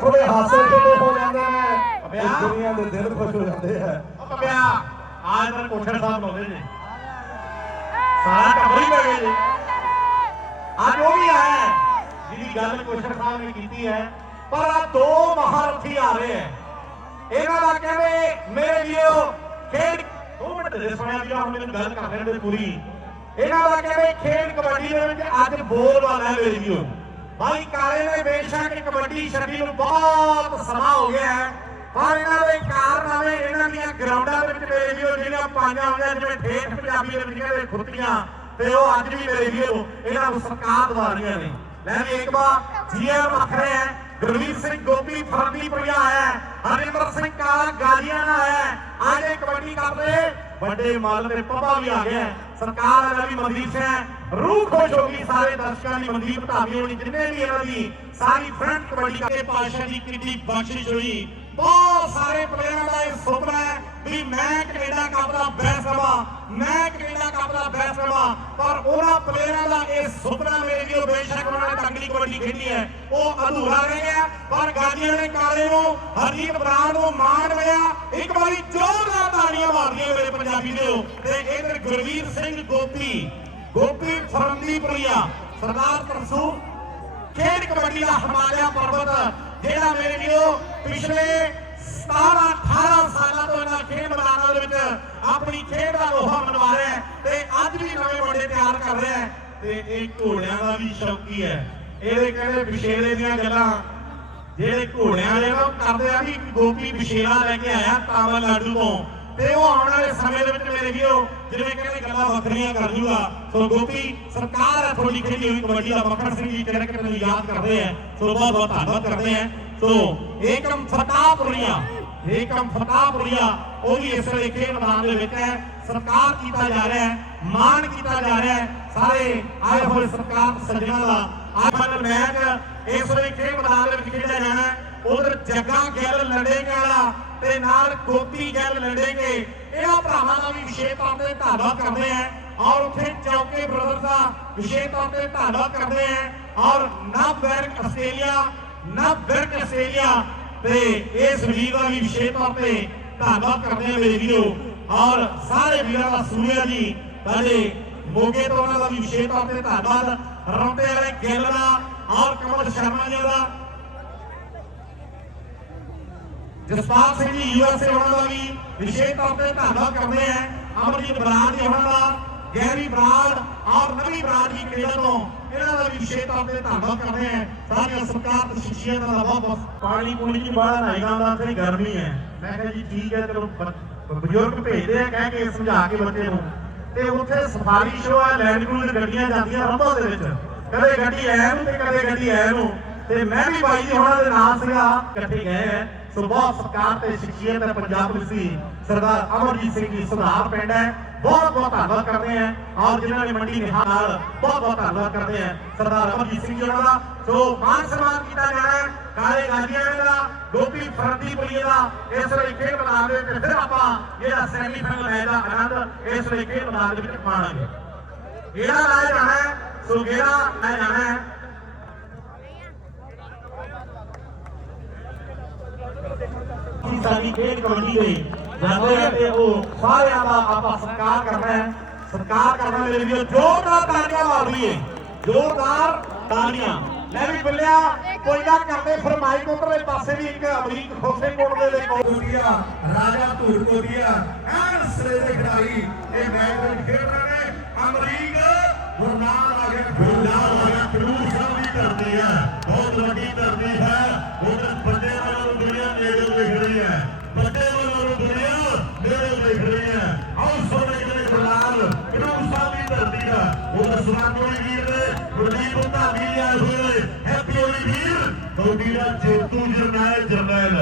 ਥੋੜੇ ਹਾਸੇ ਜਿਹੜੇ ਹੋ ਜਾਂਦੇ ਨੇ ਅਬਿਆ। ਇਸ ਦੁਨੀਆ ਦੇ ਦਿਲ ਖੁਸ਼ ਹੋ ਜਾਂਦੇ ਆ। ਉਹ ਪਿਆ ਆਜ ਤੱਕ ਕੋਠੜ ਸਾਹਿਬ ਲਾਉਂਦੇ ਨੇ। ਸਾਰਾ ਟੱਬਰ ਹੀ ਗਏ ਜੀ ਅੱਜ ਉਹ ਵੀ ਆਇਆ ਜਿਹਦੀ ਗੱਲ ਕੋਸ਼ੜ ਸਾਹਿਬ ਨੇ ਕੀਤੀ ਹੈ। ਪਰ ਆ ਦੋ ਮਹਾਰਥੀ ਆ ਰਹੇ ਹੈ। ਇਹਨਾਂ ਦਾ ਕਹਿੰਦੇ ਮੇਰੇ ਵੀਰੋ ਖੇਡ ਦੋ ਮਿੰਟ ਦੇ ਸੁਣਿਆ ਵੀਰੋ ਹੁਣ ਮੈਨੂੰ ਗੱਲ ਕਰ ਰਹੇ ਨੇ ਪੂਰੀ। ਇਹਨਾਂ ਦਾ ਕਹਿੰਦੇ ਖੇਡ ਕਬੱਡੀ ਦੇ ਵਿੱਚ ਅੱਜ ਬੋਲ ਵਾਲਾ ਹੈ ਮੇਰੇ ਵੀਰੋ ਭਾਈ ਕਾਲੇ ਨੇ ਬੇਸ਼ੱਕ ਕਬੱਡੀ ਛੱਡੀ ਨੂੰ ਬਹੁਤ ਸਮਾਂ ਹੋ ਗਿਆ ਹੈ। ਪਰ ਇਹਨਾਂ ਦੇ ਕਾਰਨਾਮੇ ਇਹਨਾਂ ਦੀਆਂ ਗਰਾਊਂਡਾਂ ਵਿੱਚ ਮੇਰੇ ਵੀਰੋ ਜਿਹੜੀਆਂ ਪਾਈਆਂ ਹੋਈਆਂ, ਜਿਵੇਂ ਠੇਠ ਪੰਜਾਬੀ ਦੇ ਵਿੱਚ ਕਹਿੰਦੇ ਖੁੱਤੀਆਂ, ਤੇ ਉਹ ਅੱਜ ਵੀ ਮੇਰੇ ਵੀਰੋ, ਇਹਨਾਂ ਨੂੰ ਸਰਕਾਰ ਦਵਾ ਰਹੀਆਂ ਨੇ। ਲੈ ਵੀ ਇੱਕ ਵਾਰ ਜੀਆਰ ਵੱਖਰੇ ਹੈ। ਗੁਰਵੀਰ ਸਿੰਘ ਗੋਪੀ ਫਰਦੀਪੁਰੀਆ ਹੈ। ਹਰਿੰਦਰ ਸਿੰਘ ਕਾਲਾ ਗਾਲੀਆਂ ਨਾਲ ਹੈ। ਅੱਜ ਇਹ ਕਬੱਡੀ ਕਰਦੇ ਵੱਡੇ ਮਾਲ ਤੇ ਪੱਪਾ ਵੀ ਆ ਗਿਆ ਸਰਕਾਰ ਵਾਲਾ ਵੀ ਮਨਦੀਪ ਸਿੰਘ ਰੂਹ ਖੁਸ਼ ਹੋ ਗਈ, ਸਾਰੇ ਦਰਸ਼ਕਾਂ ਦੀ ਮਨਦੀਪ ਧਾਮੀ ਹੋਣੀ, ਜਿੰਨੇ ਵੀ ਇਹਨਾਂ ਦੀ ਸਾਰੀ ਫਰੰਟ ਕਬੱਡੀ ਕਰਕੇ ਪਾਸ਼ਾ ਦੀ ਕਿੰਨੀ ਬਖਸ਼ਿਸ਼ ਹੋਈ। ਬਹੁਤ ਸਾਰੇ ਪਲੇਅਰਾਂ ਦਾ ਇਹ ਸੁਪਨਾ ਹੈ ਵੀ ਮੈਂ ਕੈਨੇਡਾ ਕੱਪ ਦਾ ਬੈਸਟ ਰਵਾਂ, ਮੈਂ ਕੈਨੇਡਾ ਕੱਪ ਦਾ ਬੈਸਟ ਰਵਾਂ। ਪਰ ਉਹਨਾਂ ਪਲੇਅਰਾਂ ਦਾ ਇਹ ਸੁਪਨਾ ਮੇਰੇ ਵੀਰੋ ਬੇਸ਼ੱਕ ਉਹਨਾਂ ਨੇ ਤੰਗਲੀ ਕਬੱਡੀ ਖੇਡੀ ਹੈ। ਉਹ ਅਧੂਰਾ ਰਹਿ ਗਿਆ, ਪਰ ਗਾਜੀਆਂ ਨੇ ਕਾਲੇ ਨੂੰ ਹਰਜੀਤ ਬਰਾੜ ਨੂੰ ਮਾਣ ਮਿਲਿਆ। ਇੱਕ ਵਾਰੀ ਜ਼ੋਰਦਾਰ ਤਾੜੀਆਂ ਮਾਰਦੀਆਂ ਮੇਰੇ ਪੰਜਾਬੀ ਦੇ ਤੇ ਇਧਰ ਗੁਰਵੀਰ ਸਿੰਘ, ਗੋਪੀ। ਗੋਪੀ ਫਰੰਦੀਪੁਰੀਆ ਸਰਦਾਰ ਤਰਸੂ, ਖੇਡ ਕਬੱਡੀ ਦਾ ਹਿਮਾਲਿਆ ਪਰਬਤ, ਜਿਹੜਾ ਮੇਰੇ ਵੀਰੋ ਪਿਛਲੇ 17 18 ਸਾਲਾਂ ਤੋਂ ਇਹਨਾਂ ਖੇਡ ਮੈਦਾਨਾਂ ਦੇ ਵਿੱਚ ਆਪਣੀ ਖੇਡ ਦਾ ਲੋਹਾ ਮਨਵਾ ਰਿਹਾ ਹੈ ਤੇ ਅੱਜ ਵੀ ਨਵੇਂ ਮੁੰਡੇ ਤਿਆਰ ਕਰ ਰਿਹਾ ਹੈ ਤੇ ਇਹ ਘੋੜਿਆਂ ਦਾ ਵੀ ਸ਼ੌਕੀ ਹੈ। ਇਹਦੇ ਕਹਿੰਦੇ ਵਿਸ਼ੇਰੇ ਦੀਆਂ ਗੱਲਾਂ। ਜਿਹੜੇ ਘੋੜਿਆਂ ਵਾਲੇ ਨਾ ਕਰਦੇ ਆ ਵੀ ਗੋਪੀ ਵਿਸ਼ੇਰਾ ਲੈ ਕੇ ਆਇਆ ਤਾਮਿਲਨਾਡੂ ਤੋਂ। ਤੇ ਉਹ ਆਉਣ ਵਾਲੇ ਸਮੇਂ ਦੇ ਵਿੱਚ ਮੇਰੇ ਵੀਰੋ, ਜਿਵੇਂ ਕਹਿੰਦੇ ਗੱਲਾਂ ਵੱਖਰੀਆਂ ਕਰ ਜੂਗਾ ਸੋ ਗੋਪੀ, ਸਰਕਾਰ ਹੈ ਤੁਹਾਡੀ ਖੇਡੀ ਹੋਈ ਕਬੱਡੀ ਦਾ ਮੱਖਣ ਸਿੰਘ ਜੀ ਜਿਹੜੇ ਕਿ ਮੈਨੂੰ ਯਾਦ ਕਰਦੇ ਆ। ਸੋ ਬਹੁਤ ਬਹੁਤ ਧੰਨਵਾਦ ਕਰਦੇ ਆ। ਸੋ ਏਕਮ ਫਤਾਪੁਰੀਆ ਏਕਮ ਫਤਾਪੁਰੀਆ ਉਹ ਵੀ ਇਸ ਵੇਲੇ ਖੇਡ ਮੈਦਾਨ ਦੇ ਵਿੱਚ ਹੈ। ਸਰਕਾਰ ਕੀਤਾ ਜਾ ਰਿਹਾ ਹੈ, ਮਾਣ ਕੀਤਾ ਜਾ ਰਿਹਾ ਹੈ। ਸਾਰੇ ਆਏ ਹੋਏ ਸਰਕਾਰ ਸੱਜਣਾ ਦਾ। ਅੱਜ ਮੈਚ ਇਸ ਵੇਲੇ ਖੇਡ ਮੈਦਾਨ ਦੇ ਵਿੱਚ ਖੇਡਿਆ ਜਾਣਾ ਹੈ। ਉਧਰ ਜੱਗਾ ਗਿੱਲ ਲੜੇਗਾ ਵਾਲਾ ਤੇ ਨਾਲ ਗੋਪੀ ਗਿੱਲ ਲੜੇਗੇ। ਇਹਨਾਂ ਭਰਾਵਾਂ ਦਾ ਵੀ ਵਿਸ਼ੇਸ਼ ਤੌਰ ਤੇ ਧੰਨਵਾਦ ਕਰਦੇ ਆ। ਔਰ ਉੱਥੇ ਚੌਕੇ ਬ੍ਰਦਰ ਦਾ ਵਿਸ਼ੇਸ਼ ਤੌਰ ਤੇ ਧੰਨਵਾਦ ਕਰਦੇ ਆ। ਔਰ ਨਵ ਬੈਰਕ ਆਸਟ੍ਰੇਲੀਆ, ਨਵ ਬੈਰਕ ਆਸਟ੍ਰੇਲੀਆ ਤੇ ਇਸ ਵੀਰ ਦਾ ਵੀ ਵਿਸ਼ੇਸ਼ ਤੌਰ ਤੇ ਧੰਨਵਾਦ ਕਰਦੇ ਆ ਮੇਰੇ ਵੀਰੋ। ਔਰ ਸਾਰੇ ਵੀਰਾਂ ਦਾ ਸੂਰਿਆ ਜੀ ਸਾਡੇ ਮੋਗੇ ਤੋਂ ਉਹਨਾਂ ਦਾ ਵੀ ਵਿਸ਼ੇਸ਼ ਤੌਰ ਤੇ ਧੰਨਵਾਦ। ਰੌਂਟੇ ਵਾਲੇ ਗਿੱਲ ਦਾ ਔਰ ਕਮਲ ਸ਼ਰਮਾ ਜੀ ਦਾ। ਜਸਪਾਲ ਸਿੰਘ ਜੀ ਯੂਐਸਏ ਉਹਨਾਂ ਦਾ ਵੀ ਵਿਸ਼ੇਸ਼ ਤੌਰ ਤੇ ਧੰਨਵਾਦ ਕਰਦੇ ਆ ਅਮਰਜੀਤ ਬਰਾੜ ਜੀ ਉਹਨਾਂ ਦਾ ਗੈਰੀ ਬਰਾੜ ਔਰ ਨਵੀਂ ਬਰਾੜ ਜੀ ਕੈਨੇਡਾ ਤੋਂ। ਇਹਨਾਂ ਦਾ ਵੀ ਵਿਸ਼ੇਸ਼ ਤੌਰ ਧੰਨਵਾਦ ਕਰਦੇ ਆ ਸਾਰੀਆਂ ਸਰਕਾਰ ਤੇ ਸ਼ਖਸੀਅਤਾਂ ਦਾ ਬਹੁਤ ਬਹੁਤ ਪਾਣੀ ਪੂਣੀ ਜੀ ਬਾਹਰ ਨਾਈਗਾ ਦਾ ਤੇ ਗਰਮੀ ਹੈ। ਮੈਂ ਕਿਹਾ ਜੀ ਠੀਕ ਹੈ, ਚਲੋ ਬਜ਼ੁਰਗ ਭੇਜਦੇ ਆ, ਕਹਿ ਕੇ ਸਮਝਾ ਕੇ ਬੱਚੇ ਨੂੰ। ਤੇ ਉੱਥੇ ਸਫਾਰੀ ਸ਼ੋਅ ਹੈ ਲੈਂਡ ਕਰੂਜ਼ਰ ਗੱਡੀਆਂ ਜਾਂਦੀਆਂ ਰੰਭਾ ਦੇ ਵਿੱਚ। ਕਦੇ ਗੱਡੀ ਐ ਨੂੰ ਤੇ ਕਦੇ ਗੱਡੀ ਐ ਨੂੰ। ਤੇ ਮੈਂ ਵੀ ਬਾਈ ਜੀ ਹੋਣਾ ਦੇ ਨਾਲ ਸੀਗਾ, ਇਕੱਠੇ ਗਏ ਹੈ ਸੋ ਬਹੁਤ ਸਤਿਕਾਰ ਤੇ ਸ਼ਖਸੀਅਤ ਹੈ ਪੰਜਾਬ ਪੁਲਿਸ ਦੀ। ਸਰਦਾਰ ਅਮਰਜੀਤ ਸਿੰਘ ਜੀ, ਸੁਧਾਰ ਪਿੰਡ ਹੈ। ਬਹੁਤ ਬਹੁਤ ਧੰਨਵਾਦ ਕਰਦੇ ਹਾਂ। ਔਰ ਜਿਨ੍ਹਾਂ ਨੇ ਮੰਡੀ ਨਿਹਾਲ ਨਾਲ ਬਹੁਤ ਬਹੁਤ ਧੰਨਵਾਦ ਕਰਦੇ ਹਾਂ। ਸਰਦਾਰ ਅਮਰਜੀਤ ਸਿੰਘ ਜੀ ਉਹਨਾਂ ਦਾ ਸੋ ਮਾਨ ਸਨਮਾਨ ਕੀਤਾ ਜਾਣਾ ਹੈ ਕਾਲੇ ਗਾਜੀਆਂ ਦਾ, ਗੋਪੀ ਫਰਦੀਪੁਰੀਏ ਦਾ, ਇਸ ਵੇਲੇ ਖੇਡ ਮੈਦਾਨ ਦੇ ਵਿੱਚ ਫਿਰ ਆਪਾਂ ਜਿਹੜਾ ਸੈਮੀ ਫਾਈਨਲ ਮੈਚ ਦਾ ਆਨੰਦ ਇਸ ਵੇਲੇ ਖੇਡ ਮੈਦਾਨ ਦੇ ਵਿੱਚ ਮਾਣਾਂਗੇ। ਗੇੜਾ ਲਾਇਆ ਜਾਣਾ ਹੈ, ਸੋ ਗੇੜਾ ਲਾਇਆ ਜਾਣਾ ਹੈ। ਅਸੀਂ ਸਾਡੀ ਖੇਡ ਕਬੱਡੀ ਦੇ ਜਾਂਦੇ ਆ ਤੇ ਉਹ ਸਾਰਿਆਂ ਦਾ ਆਪਾਂ ਸਤਿਕਾਰ ਕਰਨਾ ਹੈ। ਸਤਿਕਾਰ ਕਰਨਾ ਮੇਰੇ ਵੀਰੋ, ਜ਼ੋਰਦਾਰ ਤਾੜੀਆਂ ਮਾਰ ਲਈਏ ਜ਼ੋਰਦਾਰ ਤਾੜੀਆਂ। ਲੈ ਵੀ ਬੱਲਿਆ, ਕੋਈ ਨਾ ਕਰਦੇ ਫਿਰ ਮਾਈਕ ਉਧਰਲੇ ਪਾਸੇ ਵੀ ਇੱਕ ਅਮਰੀਕ ਖੋਸੇ ਕੋਟ ਦੇ ਲਈ ਕੋਟੀਆ ਰਾਜਾ ਧੂੜ ਕੋਟੀਆ ਐਨ ਸਿਰੇ ਦੇ ਖਿਡਾਰੀ, ਇਹ ਮੈਚ ਵਿੱਚ ਖੇਡ ਰਹੇ ਨੇ। ਅਮਰੀਕ ਗੁਰਨਾਮ ਆ ਗਿਆ, ਗੁਰਨਾਮ ਆ ਗਿਆ, ਖਡੂਰ ਸਾਹਿਬ ਦੀ ਧਰਤੀ ਹੈ ਬਹੁਤ ਵੱਡੀ ਧਰਤੀ ਹੈ। ਉਧਰ ਵੱਡੇ ਵੱਲੋਂ ਦੁਨੀਆ ਨੇੜੇ ਦੇਖ ਰਹੀ ਹੈ ਵੱਡੇ ਵੱਲੋਂ ਦੁਨੀਆ ਨੇੜੇ ਦੇਖ ਰਹੀ ਹੈ ਆਓ ਸੋਨੇ ਜਿਹੜੇ ਗੁਰਨਾਮ ਖਡੂਰ ਸਾਹਿਬ ਦੀ ਧਰਤੀ ਹੈ ਵੀਰ ਨੇ ਗੁਰਦੀਪ ਧਾਮੀ ਆਏ ਹੋਏ ਹੈਪੀ ਹੋਲੀ ਵੀਰ। ਕੌਡੀ ਦਾ ਜੇਤੂ ਜਰਨੈਲ ਜਰਨੈਲ।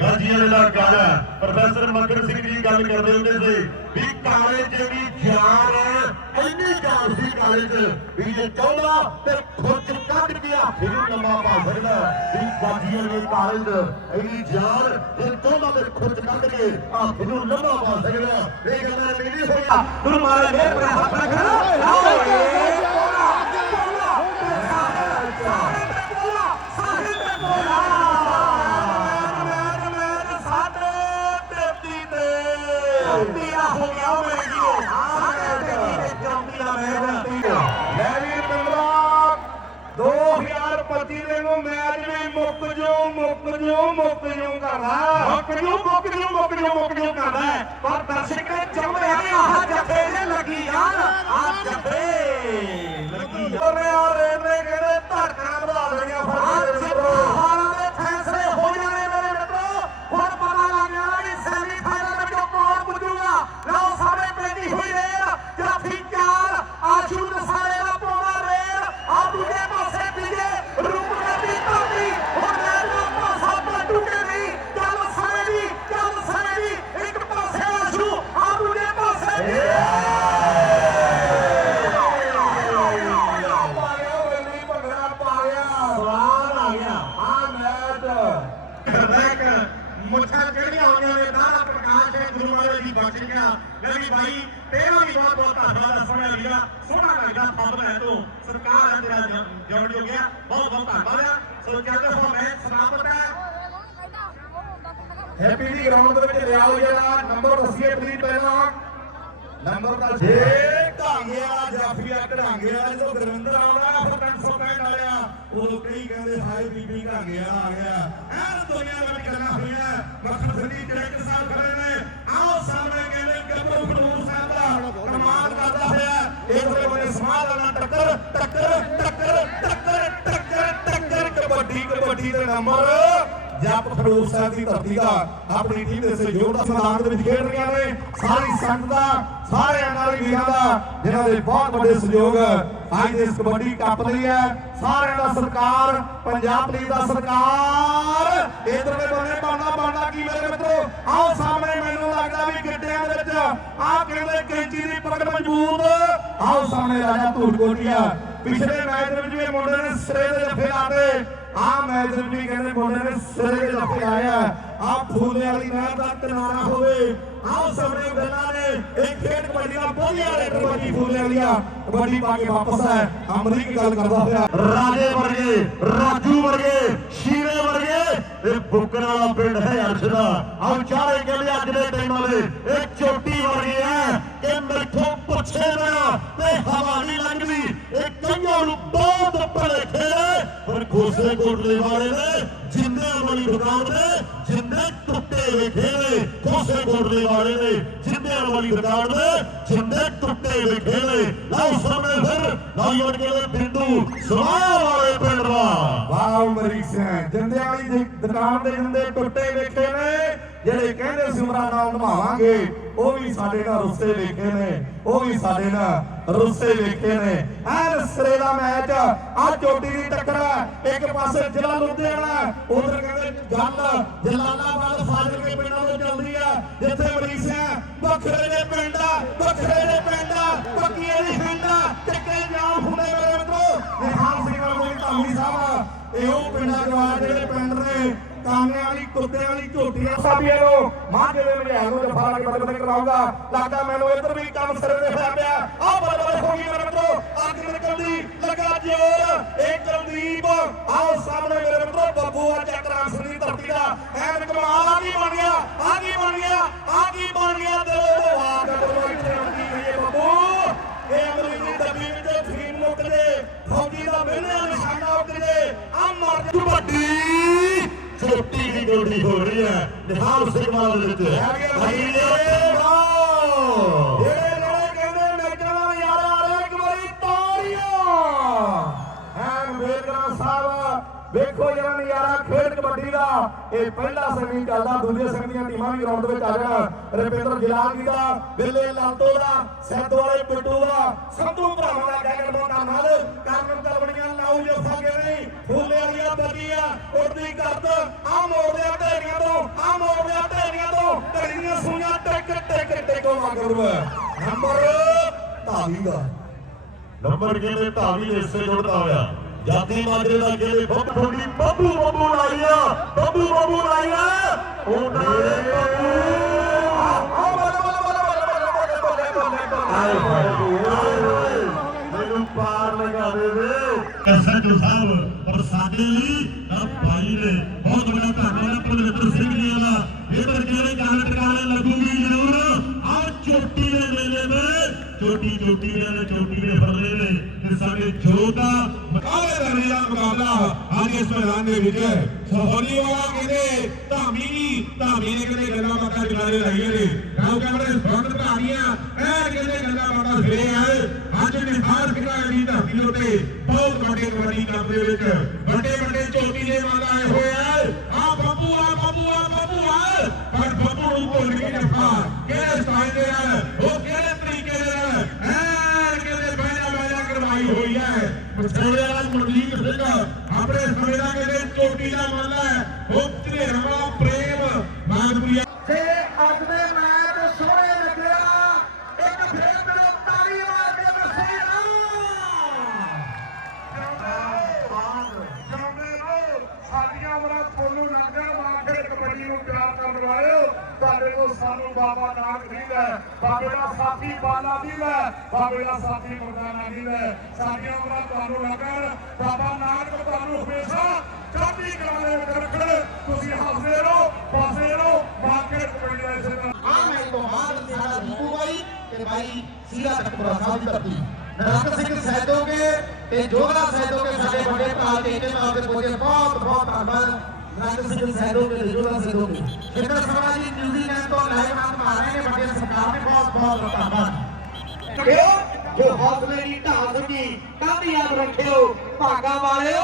ਗਾਜੀਆਂ ਦਾ ਗਾਣਾ ਪ੍ਰੋਫੈਸਰ ਮਕਰ ਸਿੰਘ ਜੀ ਗੱਲ ਕਰਦੇ ਹੁੰਦੇ ਸੀ ਵੀ ਕਾਲੇ ਜਿਹੜੀ ਜਾਨ ਹੈ, ਇੰਨੀ ਜਾਨ ਸੀ ਕਾਲੇ ਵੀ ਜੇ ਚਾਹੁੰਦਾ ਤੇ ਖੁਰਚ ਕੱਢ ਕੇ ਹੱਥ ਨੂੰ ਲੰਮਾ ਪਾ ਸਕਦਾ ਵੀ ਗਾਜੀਆਂ ਦੇ ਕਾਲੇ ਇੰਨੀ ਜਾਨ ਜੇ ਚਾਹੁੰਦਾ ਤੇ ਖੁਰਚ ਕੱਢ ਕੇ ਹੱਥ ਨੂੰ ਲੰਮਾ ਪਾ ਸਕਦਾ ਇਹ ਗੱਲਾਂ ਪਿਆ। ਗੁਰੂ ਮਹਾਰਾਜ ਨੇ ਦੇ ਨੂੰ ਮੈਚ ਵੀ ਮੁੱਕ ਜੂ ਮੁੱਕ ਜੂ ਮੁੱਕ ਜੂ ਕਰਦਾ। ਮੁੱਕ ਜੂ ਮੁੱਕ ਜੂ ਮੁੱਕ ਜੂ ਕਰਦਾ। ਹੈਪੀ ਦੀ ਗਰਾਊਂਡ ਦੇ ਵਿੱਚ ਲਿਆ ਜਿਹੜਾ ਨੰਬਰ ਦੱਸੀਏ ਪਲੀਜ਼ ਪਹਿਲਾਂ। ਨੰਬਰ ਦਾ ਜੇ ਢਾਂਗੇ ਵਾਲਾ ਜਾਫੀ ਆ, ਢਾਂਗੇ ਵਾਲਾ ਜਦੋਂ ਗੁਰਵਿੰਦਰ ਆਉਂਦਾ ਨਾ ਫਿਰ 365 ਵਾਲਿਆ। ਉਦੋਂ ਕਈ ਕਹਿੰਦੇ, ਹਾਏ ਬੀਬੀ, ਢਾਂਗੇ ਵਾਲਾ ਆ ਗਿਆ। ਐਨ ਦੁਨੀਆ ਵਿੱਚ ਗੱਲਾਂ ਹੋਈਆਂ। ਮੱਖਣ ਡਾਇਰੈਕਟਰ ਸਾਹਿਬ ਖੜੇ ਨੇ, ਆਓ ਸਾਹਮਣੇ ਕਹਿੰਦੇ, ਗੱਭਰੂ ਖਡੂਰ ਸਾਹਿਬ ਦਾ ਕਮਾਲ ਕਰਦਾ ਹੋਇਆ। ਇਧਰਲੇ ਬੰਨੇ ਸਮਾਧ ਨਾਲ ਟੱਕਰ ਟੱਕਰ ਟੱਕਰ ਟੱਕਰ। ਟੱਕਰ ਕਬੱਡੀ ਦੇ ਨੰਬਰ ਜਪ ਖਡੂਰ ਸਾਹਿਬ ਦੀ ਧਰਤੀ ਦਾ ਆਪਣੀ ਟੀਮ ਦੇ ਸਹਿਯੋਗ ਦਾ ਮੈਦਾਨ ਦੇ ਵਿੱਚ ਖੇਡ ਰਹੀਆਂ ਨੇ। ਸਾਰੀ ਸੰਗਤ ਦਾ ਸਾਰੇ ਐਨਆਰਆਈ ਵੀਰਾਂ ਦਾ, ਜਿਨ੍ਹਾਂ ਦੇ ਬਹੁਤ ਵੱਡੇ ਸਹਿਯੋਗ। ਅੱਜ ਇਸ ਕਬੱਡੀ ਕੱਪ ਲਈ ਹੈ। ਸਾਰਿਆਂ ਦਾ ਸਰਕਾਰ ਪੰਜਾਬ ਲਈ ਦਾ ਸਰਕਾਰ ਇਧਰਲੇ ਬੰਨੇ ਬਣਨਾ ਬਣਨਾ ਕੀ ਮੇਰੇ ਮਿੱਤਰੋ? ਆਓ ਸਾਹਮਣੇ ਮੈਨੂੰ ਲੱਗਦਾ ਵੀ ਗਿੱਟਿਆਂ ਦੇ ਵਿੱਚ ਆਹ ਕਹਿੰਦੇ ਕੈਂਚੀ ਦੀ ਪਕੜ ਮਜ਼ਬੂਤ। ਆਓ ਸਾਹਮਣੇ ਰਾਜਾ ਧੂੜ ਕੋਟੀਆ ਪਿਛਲੇ ਮੈਚ ਵਿੱਚ ਵੀ ਮੁੰਡੇ ਨੇ ਸਿਰੇ ਦੇ ਜੱਫੇ ਲਾਤੇ। ਆ ਮੈਚ ਵਿੱਚ ਵੀ ਕਹਿੰਦੇ ਮੁੰਡੇ ਨੇ ਸਿਰੇ ਦੇ ਜੱਫੇ ਲਾਇਆ ਆ। ਫੂਲੇ ਵਾਲੀ ਨਹਿਰ ਦਾ ਕਿਨਾਰਾ ਹੋਵੇ। ਆਓ ਸਾਹਮਣੇ ਗੱਲਾਂ ਨੇ। ਇਹ ਖੇਡ ਕਬੱਡੀ ਦਾ ਵਧੀਆ ਰੇਡਰ ਕਬੱਡੀ ਫੂਲੇ ਵਾਲੀ ਕਬੱਡੀ ਪਾ ਕੇ ਵਾਪਸ ਹੈ ਅਮਰੀਕ ਗੱਲ ਕਰਦਾ ਹੋਇਆ। ਰਾਜੇ ਵਰਗੇ, ਰਾਜੂ ਵਰਗੇ, ਸ਼ੀਰੇ ਵਰਗੇ। ਇਹ ਬੁੱਕਣ ਵਾਲਾ ਪਿੰਡ ਹੈ ਅਰਸ਼ ਦਾ ਆਹ ਚਾਰੇ ਕਹਿੰਦੇ ਅੱਜ ਦੇ ਟਾਈਮ ਵਾਲੇ। ਇਹ ਚੋਟੀ ਵਰਗੇ ਹੈ ਕਿ ਮੈਥੋਂ ਪੁੱਛੇ ਨਾ ਤੇ ਹਵਾ ਨਹੀਂ ਲੰਘਦੀ। ਇਹ ਕਈਆਂ ਨੂੰ ਬਹੁਤ ਭਲੇਖੇ ਨੇ ਪਰ ਖੋਸੇ ਕੋਟਲੇ ਵਾਲੇ ਨੇ ਜਿੰਦੇ ਵਾਲੀ ਦੁਕਾਨ ਤੇ ਜਿੰਦੇ ਟੁੱਟੇ ਵੇਖੇ ਨੇ ਖੋਸੇ ਕੋਟਲੇ ਵਾਲੇ ਨੇ ਜਿੰਦੇ ਵਾਲੀ ਦੁਕਾਨ ਤੇ ਜਿੰਦੇ ਟੁੱਟੇ ਵੇਖੇ ਨੇ। ਲਾਓ ਸਾਹਮਣੇ ਫਿਰ ਲਾਈ ਦੇ ਬਿੰਦੂ ਸਵਾਹ ਵਾਲੇ ਪਿੰਡ ਦਾ। ਵਾਹ ਅਮਰੀਕ ਸਿੰਘ ਜਿੰਦੇ ਵਾਲੀ ਦੁਕਾਨ ਦੇ ਜਿੰਦੇ ਟੁੱਟੇ ਵੇਖੇ ਨੇ ਜਿਹੜੇ ਕਹਿੰਦੇ ਸੀ ਉਮਰਾਂ ਨਾਲ ਨਿਭਾਵਾਂਗੇ, ਉਹ ਵੀ ਸਾਡੇ ਨਾਲ ਰੁੱਸੇ ਵੇਖੇ ਨੇ, ਉਹ ਵੀ ਸਾਡੇ ਨਾਲ ਰੁੱਸੇ ਵੇਖੇ ਨੇ ਐਨ ਸਿਰੇ ਦਾ ਮੈਚ, ਆ ਚੋਟੀ ਦੀ ਟੱਕਰ ਹੈ। ਇੱਕ ਪਾਸੇ ਜ਼ਿਲ੍ਹਾ ਲੁਧਿਆਣਾ, ਉਧਰ ਕਹਿੰਦੇ ਗੱਲ ਜਲਾਲਾਬਾਦ ਫਾਜ਼ਿਲ ਕੇ ਪਿੰਡਾਂ ਤੋਂ ਚੱਲਦੀ ਆ, ਜਿੱਥੇ ਅਮਰੀਕ ਸਿੰਘ ਵੱਖਰੇ ਦੇ ਪਿੰਡ ਆ ਵੱਖਰੇ ਦੇ ਪਿੰਡ ਆ ਪੱਕੀਏ ਦੀ ਪਿੰਡ ਆ ਟੱਕੇ ਜਾਮ ਹੁੰਦੇ ਮੇਰੇ ਮਿੱਤਰੋ ਨਿਹਾਲ ਸਿੰਘ ਵਾਲੀ ਧਾਮੀ ਸਾਹਿਬ, ਇਹੋ ਪਿੰਡਾਂ ਦੇ ਜਿਹੜੇ ਪਿੰਡ ਨੇ ਕਾਨੇ ਵਾਲੀ ਕੁੱਤੇ ਵਾਲੀ, ਝੋਟੀਆਂ ਸਾਬੀਆਂ ਨੂੰ। ਮਾਝੇ ਦੇ ਮਝਿਆਰ ਨੂੰ ਜਫਾ ਲਾ ਕੇ ਬਦਲ ਕਰਾਉਂਗਾ ਲੱਗਦਾ ਮੈਨੂੰ ਇੱਧਰ ਵੀ ਕੰਮ ਸਿਰੇ ਤੇ ਹੋਇਆ ਪਿਆ। ਆਹ ਬਦਲ ਹੋ ਗਈ ਮੇਰੇ ਮਿੱਤਰੋ, ਅੱਗ ਨਿਕਲਦੀ, ਲੱਗਾ ਜੋਰ। ਇਹ ਕੁਲਦੀਪ ਨਿਹਾਲ ਸਿੰਘ ਐਨ ਵੇਰਕਾ ਸਾਹਿਬ, ਵੇਖੋ ਜਿਹੜਾ ਨਜ਼ਾਰਾ ਖੇਡ ਕਬੱਡੀ ਦਾ। ਇਹ ਪਹਿਲਾ ਸੈਮੀ ਚੱਲਦਾ, ਦੂਜੇ ਸੈਮੀ ਦੀਆਂ ਟੀਮਾਂ ਵੀ ਗਰਾਊਂਡ ਵਿੱਚ ਆ ਜਾਣ। ਰਵਿੰਦਰ ਜਲਾਲ ਜੀ ਦਾ, ਬਿੱਲੇ ਲਾਂਤੋ ਦਾ ਸੈਦ ਵਾਲੇ ਪਿੱਟੂ ਦਾ। ਸੰਧੂ ਭਰਾਵਾਂ ਦਾ ਗੈਗਰ ਦਾ ਧੰਨਵਾਦ ਕਰਮ ਕਲਵੜੀਆਂ ਲਾਉ ਜਫਾ ਕੇ ਨਹੀਂ ਫੁੱਲੇ ਵਾਲੀਆਂ ਬੱਗੀਆਂ ਉੜਦੀ ਕਰਦ ਆ ਮੋੜਿਆ ਢੇਰੀਆਂ ਤੋਂ ਆ ਮੋੜਿਆ ਢੇਰੀਆਂ ਤੋਂ। ਢੇਰੀਆਂ ਸੂਈਆਂ, ਟਿਕ ਟਿਕ, ਟਿਕੋ ਮਗਰਵ ਨੰਬਰ ਧਾਵੀ ਦਾ। ਨੰਬਰ ਕਿਹਨੇ ਢਾਵੀ ਦੇ ਹਿੱਸੇ ਜੁੜਦਾ ਹੋਇਆ। ਜਾਤੀ ਮਾਜਰੇ ਦਾ ਕਿਹਨੇ ਬੱਬੂ ਠੋਡੀ ਬੱਬੂ ਬੱਬੂ ਲਾਈਆ, ਬੱਬੂ ਬੱਬੂ ਲਾਈਆ। ਉਹਨਾਂ ਨੇ ਬੱਬੂ। ਮੈਨੂੰ ਪਾਰ ਲਗਾ ਦੇ ਵੇ ਐਸਐਚਓ ਸਾਹਿਬ ਔਰ ਸਾਡੇ ਲਈ ਆ ਭਾਈ ਨੇ ਬਹੁਤ ਬੜਾ ਧੰਨਵਾਦ ਪ੍ਰਵਿੱਤਰ ਸਿੰਘ ਜੀ ਦਾ। ਇਧਰ ਕਿਹੜੇ ਗੱਲ ਟਿਕਾਣੇ ਲੱਗੂਗੀ ਜ਼ਰੂਰ। ਆ ਚੋਟੀ ਦੇ ਮੇਲੇ ਨੇ ਚੋਟੀ ਚੋਟੀ ਦੇ ਚੋਟੀ ਦੇ ਫਰਲੇ ਨੇ। ਤੇ ਸਾਡੇ ਜੋਧਾ ਕਾਲੇ ਦਾ ਮੁਕਾਬਲਾ ਅੱਜ ਇਸ ਮੈਦਾਨ ਦੇ ਵਿੱਚ ਸਹੋਲੀ ਵਾਲਾ ਕਹਿੰਦੇ, ਧਾਮੀ ਧਾਮੀ ਨੇ ਕਹਿੰਦੇ ਗੱਲਾਂ ਬਾਤਾਂ ਕਿਨਾਰੇ ਲਾਈਆਂ ਨੇ। ਰਾਉ ਕਹਿੰਦੇ ਸੰਬੰਧ ਧਾਰੀਆਂ ਇਹ ਕਹਿੰਦੇ ਗੱਲਾਂ ਬਾਤਾਂ ਫਿਰੇ ਆਏ। ਅੱਜ ਨਿਹਾਰ ਫਿਰਾ ਦੀ ਧਰਤੀ ਉੱਤੇ। ਬਹੁਤ ਵੱਡੇ ਕਬੱਡੀ ਕੱਪ ਦੇ ਵਿੱਚ। ਵੱਡੇ ਵੱਡੇ ਝੋਟੀ ਦੇ ਮਾਲ ਆਏ ਹੋਏ ਆ। ਆ ਬੱਬੂ ਆ ਬੱਬੂ ਆ ਬੱਬੂ, ਆ। ਪਰ ਬੱਬੂ ਨੂੰ ਭੁੱਲ ਗਈ ਜਫਾ ਕਿਹੜੇ ਸਟਾਈਲ ਦੇ ਨਾਲ ਉਹ ਕਿਹੜੇ ਤਰੀਕੇ ਦੇ ਨਾਲ ਐ ਕਹਿੰਦੇ ਬੈਠਾ ਬੈਠਾ ਕਰਵਾਈ ਹੋਈ ਹੈ ਮਸੋਲੇ ਵਾਲਾ ਮਨਜੀਤ ਸਿੰਘ ਆਪਣੇ ਸਮੇਂ ਦਾ ਕਹਿੰਦੇ ਚੋਟੀ ਦਾ ਮੰਨ ਹੈ। ਉਹ ਧਨੇਰਾ ਪ੍ਰੇਮ ਮਾਗਪੁਰੀਆ ਤੇ ਅੱਜ ਦੇ ਮੈਚ ਸੋਹਣੇ ਲੱਗਿਆ ਇੱਕ ਫੇਰ ਮੇਰੇ ਤਾੜੀ ਮਾਰ ਕੇ ਦੱਸੀ ਜਾਂਦੇ ਰਹੋ ਸਾਡੀਆਂ ਉਮਰਾਂ ਤੁਹਾਨੂੰ ਲੰਗਾ ਮਾਖੇ ਕਬੱਡੀ ਨੂੰ ਪਿਆਰ ਕਰਨ ਵਾਲਿਓ ਤੁਹਾਡੇ ਕੋਲ ਸਾਨੂੰ ਬਾਬਾ ਨਾਨਕ ਜੀ ਦਾ ਬਾਬੇ ਦਾ ਸਾਥੀ ਬਾਲਾ ਜੀ ਦਾ ਬਾਬੇ ਦਾ ਸਾਥੀ ਮਰਦਾਨਾ ਜੀ ਦਾ ਸਾਡੀਆਂ ਉਮਰਾਂ ਤੁਹਾਨੂੰ ਲੱਗਣ, ਬਾਬਾ ਨਾਨਕ ਤੁਹਾਨੂੰ ਹਮੇਸ਼ਾ ਚੜ੍ਹਦੀ ਕਲਾ ਦੇ ਵਿੱਚ ਰੱਖਣ। ਤੁਸੀਂ ਹੱਸਦੇ ਰਹੋ, ਪਾਸੇ ਰਹੋ ਮਾਖੇ ਕਬੱਡੀ ਦਾ ਇਸੇ ਆ ਮੈਚ ਤੋਂ ਬਾਅਦ ਤੇ ਦੀਪੂ ਬਾਈ ਤੇ ਬਾਈ ਸੀਰਾ ਤਕਪੁਰਾ ਸਾਹਿਬ ਦੀ ਧਰਤੀ। ਨਰਕ ਸਿੰਘ ਸੈਦੋਗੇ ਤੇ ਜੋਗਾ ਸੈਦੋਗੇ ਸਾਡੇ ਵੱਡੇ ਭਰਾ ਤੇ ਇਹਦੇ ਦੇ ਪਹੁੰਚੇ ਬਹੁਤ ਬਹੁਤ ਧੰਨਵਾਦ। ਨਰਕ ਸਿੰਘ ਸੈਦੋਗੇ ਤੇ ਜੋਗਾ ਸੈਦੋਗੇ ਜਿੰਦਰ ਸਭਾ ਜੀ ਨਿਊਜ਼ੀਲੈਂਡ ਤੋਂ ਲਾਈਵ ਆਨ ਮਾਰੇ ਨੇ ਵੱਡੇ ਸਰਕਾਰ ਦੇ ਬਹੁਤ ਬਹੁਤ ਧੰਨਵਾਦ। ਜੋ ਹੌਸਲੇ ਦੀ ਢਾਲ ਸਕੀ ਕੰਧ ਯਾਦ ਰੱਖਿਓ ਭਾਗਾ ਵਾਲਿਓ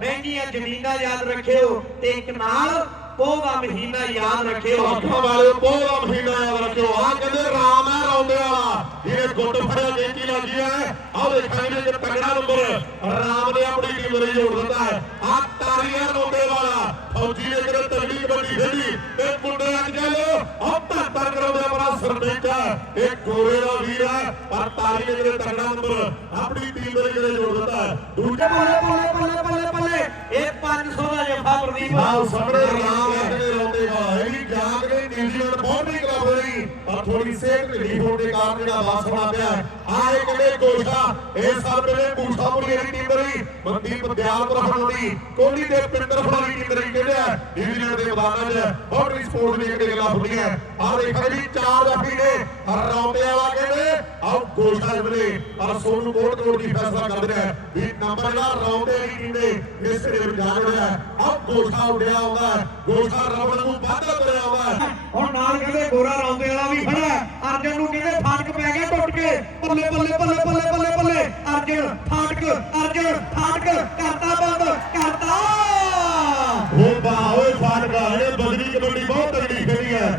ਮਹਿੰਗੀਆਂ ਜ਼ਮੀਨਾਂ ਯਾਦ ਰੱਖਿਓ ਤੇ ਇੱਕ ਨਾਲ ਦਾ ਮਹੀਨਾ ਯਾਦ ਰੱਖਿਓ। ਅੱਖਾਂ ਵਾਲੇ ਪੋਲਾ ਮਹੀਨਾ ਯਾਦ ਰੱਖਿਓ। ਆ ਕਹਿੰਦੇ ਰਾਮ ਹੈ ਰੌਂਦੇ ਵਾਲਾ। ਇਹ ਗੁੱਟ ਫੜਿਆ ਜੇਤੀ ਲੱਗੀ ਹੈ। ਆਹ ਦੇਖਾਂ ਇਹਨੇ ਜੇ ਤਗੜਾ ਨੰਬਰ। ਰਾਮ ਨੇ ਆਪਣੀ ਟੀਮ ਲਈ ਜੋੜ ਦਿੱਤਾ ਹੈ। ਆ ਤਾਰੀਆਂ ਰੌਂਦੇ ਵਾਲਾ। ਫੌਜੀ ਨੇ ਕਿਤੇ ਤਗੜੀ ਕਬੱਡੀ ਖੇਡੀ ਤੇ ਮੁੰਡੇ ਅੱਜ ਕੱਲ ਆ ਧੱਤਰ ਕਰਾਉਂਦੇ ਹੈ ਇਹ ਗੋਰੇ ਦਾ ਵੀਰ ਹੈ ਪਰ ਤਾਰੀ ਨੇ ਕਿਤੇ ਤਗੜਾ ਨੰਬਰ ਆਪਣੀ ਟੀਮ ਦੇ ਕਿਤੇ ਜੋੜ ਦਿੱਤਾ ਦੂਜੇ ਬੱਲੇ ਬੱਲੇ ਬੱਲੇ ਬੱਲੇ ਬੱਲੇ ਇਹ 500 ਦਾ ਜਫਾ ਪ੍ਰਦੀਪ। ਨਾਲ ਸਾਹਮਣੇ ਰਾਮ ਲੱਗਦੇ ਰੌਂਦੇ ਵਾਲਾ ਇਹ ਵੀ ਜਾਗ ਕੇ ਨਿਊਜ਼ੀਲੈਂਡ ਬਾਉਂਡਰੀ ਕਲੱਬ ਲਈ ਪਰ ਥੋੜੀ ਸਿਹਤ ਢਿੱਲੀ ਹੋਣ ਦੇ ਕਾਰਨ ਜਿਹੜਾ ਵਾਸ ਹੋਣਾ ਪਿਆ ਆ ਇਹ ਕਹਿੰਦੇ ਗੋਸ਼ਾ ਇਸ ਸਾਲ ਮੇਰੇ ਪੂਸ਼ਾਪੁਰੀ ਦੀ ਟੀਮ ਰਹੀ ਮਨਦੀਪ ਦਿਆਲਪੁਰ ਫੜਾਉਂਦੀ ਕੋਹਲੀ ਦੇ ਪਿੰਡਰ ਫੜਾਉਂਦੀ ਟੀਮ ਰਹੀ ਕਹਿੰਦੇ ਆ ਨਿਊਜ਼ੀਲੈਂਡ ਦੇ ਮੈਦਾਨਾਂ 'ਚ ਬਾਉਂਡਰੀ ਸਪੋਰਟ ਦੀਆਂ ਕਿਹੜੇ ਗੱਲਾਂ ਹੁੰਦੀਆਂ ਆ ਦੇਖੋ ਜੀ ਚਾਰ ਜਾਫੀ ਨੇ ਰੌਂਦੇ ਵਾਲਾ ਕਹਿੰਦੇ ਆਓ ਗੋਸ਼ਾ ਜਮਲੇ ਪਰ ਸੋਨੂੰ ਕੋਟ ਕੋਟ ਦੀ ਫੈਸਲਾ ਕਰ ਰਿਹਾ ਵੀ ਨੰਬਰ ਜਿਹੜਾ ਰੌਂਦੇ ਦੀ ਟੀਮ ਦੇ ਇਸ ਦੇ ਵਿੱਚ ਜਾ ਰਿਹਾ ਆਹ ਗੋਸ਼ਾ ਉੱਡਿਆ ਆਉਂਦਾ ਹੈ। ਗੋਸ਼ਾ ਰਬੜ ਨੂੰ ਵੱਧ ਤੁਰਿਆ ਆਉਂਦਾ ਹੈ। ਹੁਣ ਨਾਲ ਕਹਿੰਦੇ ਗੋਰਾ ਰੌਂਦੇ ਵਾਲਾ ਵੀ ਖੜਾ ਹੈ। ਅਰਜਨ ਨੂੰ ਕਹਿੰਦੇ ਫਾਟਕ ਪੈ ਗਿਆ ਟੁੱਟ ਕੇ ਬੱਲੇ ਬੱਲੇ ਬੱਲੇ ਬੱਲੇ ਬੱਲੇ ਬੱਲੇ ਅਰਜਨ ਫਾਟਕ ਅਰਜਨ ਫਾਟਕ ਕਰਤਾ ਬੰਦ ਕਰਤਾ ਉਹ ਵਾਹ ਓਏ ਫਾਟਕਾ ਇਹ ਬਦਲੀ ਕਬੱਡੀ ਬਹੁਤ ਤਗੜੀ ਖੇਡੀ ਹੈ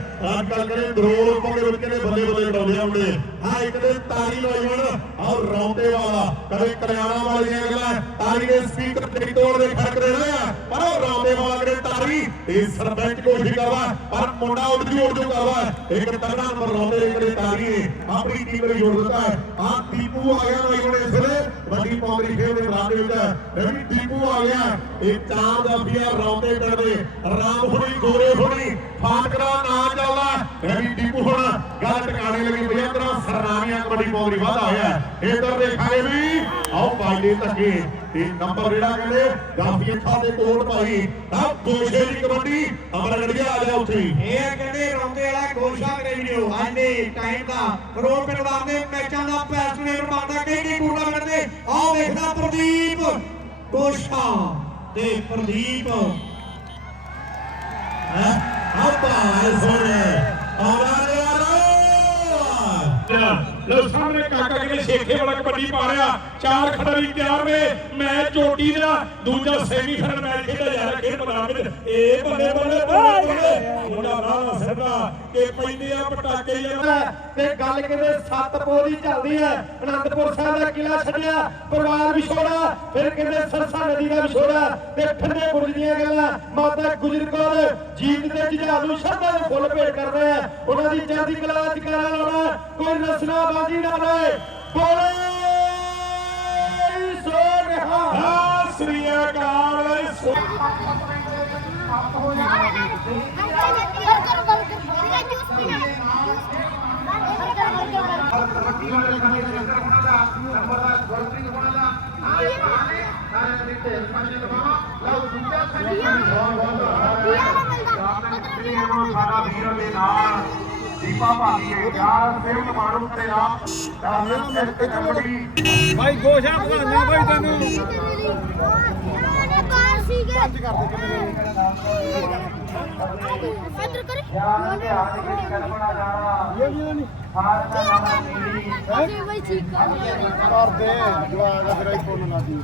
ਅੱਜ ਕੱਲ ਉੱਪਰ ਦੇ ਵਿੱਚ ਕਹਿੰਦੇ ਬੱਲੇ ਬੱਲੇ ਕਰਾਉਂਦੇ ਆਉਂਦੇ ਹਾਂ ਇੱਕ ਦੇ ਤਾਰੀ ਨੌਜਵਾਨ ਔਰ ਰੌਂਦੇ ਵਾਲਾ। ਕਦੇ ਕਰਿਆਣਾ ਵਾਲੀਆਂ ਗੱਲਾਂ, ਤਾਰੀ ਦੇ ਸਪੀਕਰ ਤੇ ਤੋੜ ਦੇ ਖੜਕਦੇ ਰਹੇ ਆ। ਪਰ ਉਹ ਰੌਂਦੇ ਵਾਲਾ ਕਿਹੜੇ ਤਾਰੀ ਇਹ ਸਰਪੰਚ ਕੋਸ਼ਿਸ਼ ਕਰਵਾ ਪਰ ਮੁੰਡਾ ਉੱਡ ਜੂ ਉੱਡ ਜੂ ਕਰਵਾ ਇੱਕ ਤਗੜਾ ਨੰਬਰ ਰੌਂਦੇ ਦੇ ਤਾਰੀ ਨੇ। ਆਪਣੀ ਟੀਮ ਲਈ ਜੋੜ ਦਿੱਤਾ ਹੈ। ਆ ਦੀਪੂ ਆ ਗਿਆ ਨੌਜਵਾਨ ਇਸ ਵੇਲੇ। ਵੱਡੀ ਪੌਂਗਰੀ ਖੇਡ ਦੇ ਮੈਦਾਨ ਦੇ ਵਿੱਚ ਰਵੀ ਦੀਪੂ ਆ ਗਿਆ। ਇਹ ਚਾਰ ਦਾ ਫੀਆ ਰੌਂਦੇ ਕਰਦੇ ਰਾਮ ਹੁਣੀ, ਗੋਰੇ ਹੁਣੀ, ਫਾਟਕਰਾ, ਨਾ ਚੱਲਦਾ ਰਵੀ ਦੀਪੂ ਹੁਣ ਗੱਲ ਟਿਕਾਣੇ ਲੱਗੀ ਭਈਆ ਤੇਰਾ ਸਰਨਾਮੀਆਂ ਕਬੱਡੀ ਪੌਂਗਰੀ ਵਾਧਾ ਹੋਇਆ ਇਧਰ ਦੇਖਾਂਗੇ ਵੀ, ਆਓ ਪਾਈਲੇ ਧੱਕੇ। ਤੇ ਨੰਬਰ ਜਿਹੜਾ ਕਹਿੰਦੇ ਗਾਫੀ ਅੱਖਾਂ ਦੇ ਕੋਲ ਭਾਈ। ਆ ਗੋਸ਼ੇ ਦੀ ਕਬੱਡੀ ਅਮਰਗੜੀਆ ਆ ਜਾ ਉੱਥੇ ਇਹ ਕਹਿੰਦੇ, ਰੌਂਦੇ ਵਾਲਾ ਗੋਸ਼ਾ ਕਰੇ ਵੀਡੀਓ। ਟਾਈਮ ਦਾ ਕਰੋੜ ਪਿੰਡਾਂ ਦੇ ਮੈਚਾਂ ਦਾ ਪੈਸਨੇਟਰ ਬਣਦਾ। ਕਈ ਟੂਰਨਾਮੈਂਟ ਦੇ ਆਹ ਵੇਖਦਾ ਪ੍ਰਦੀਪ ਗੋਸ਼ਾ ਤੇ ਪ੍ਰਦੀਪ। ਹੈ? ਆਪਾ ਸੋਨੇ ਆਵਾਜ਼ ਆ ਲੋ ਸਾਹਮਣੇ ਕਾਕਾ ਕਹਿੰਦੇ ਸ਼ੇਖੇ ਵਾਲਾ ਕਬੱਡੀ ਪਾ ਰਿਹਾ। ਚਾਰ ਖਿਡਾਰੀ ਤਿਆਰ ਨੇ ਮੈਚ ਚੋਟੀ ਦਾ ਦੂਜਾ ਸੈਮੀਫਾਈਨਲ ਮੈਚ ਖੇਡਿਆ ਜਾ ਰਿਹਾ, ਖੇਡ ਮੈਦਾਨ ਵਿੱਚ। ਇਹ ਬੱਲੇ ਬੱਲੇ ਬੱਲੇ। ਮੁੰਡਾ ਰਾਣਾ ਸਿੱਧਾ ਕਿ ਪੈਂਦੇ ਆ, ਪਟਾਕੇ ਯਾਰ ਤੇ ਗੱਲ ਕਹਿੰਦੇ ਸੱਤ ਪੋ ਚੱਲਦੀ ਹੈ ਅਨੰਦਪੁਰ ਸਾਹਿਬ ਦਾ ਕਿਲਾ ਛੱਡਿਆ, ਪਰਿਵਾਰ ਵਿਛੋੜਾ ਫਿਰ ਕਹਿੰਦੇ ਸਰਸਾ ਨਦੀ ਦਾ ਵਿਛੋੜਾ ਤੇ ਠੰਡੇ ਬੁਰਜ ਦੀਆਂ ਗੱਲਾਂ, ਮਾਤਾ ਗੁਜਰ ਕੌਰ ਜੀਤ ਦੇ ਜਹਾਜ਼ ਨੂੰ ਸ਼ਰਧਾ ਦੇ ਫੁੱਲ ਭੇਟ ਕਰ ਰਿਹਾ ਉਹਨਾਂ ਦੀ ਚੜ੍ਹਦੀ ਕਲਾ ਚ ਕਰਾ ਲਾਉਣਾ, ਕੋਈ ਰਸਨਾ ਬਾਜੀ ਨਾ ਰਹੇ ਬੋਲੇ! ਸੋ ਰਿਹਾ ਆ ਸ੍ਰੀ ਅਕਾਲ ਸੋ- ਸਾਡਾ ਵੀਰ ਦੇ ਨਾਲ ਦੀਪਾ ਭਾਗੀ ਯਾਰ ਤੇ ਆਪ ਭਾਈ ਗੋਸ਼ਾ ਭਾਈ ਤੈਨੂੰ। ਪੰਜ ਕਰ ਦੇ ਫੈਦਰ ਕਰ। ਯਾਰ ਧਿਆਨ ਨਹੀਂ ਕਰਨਾ ਜਾਣਾ। ਇਹ ਵੀ ਨਹੀਂ। ਹਾਰ ਦਾ ਨਾਮ ਨਹੀਂ ਹੈ ਬਈ ਠੀਕ ਕਰ ਕਰ ਦੇ ਜਵਾਗ ਦਾ ਫਿਰ ਆਈਫੋਨ ਲਾ ਦੀ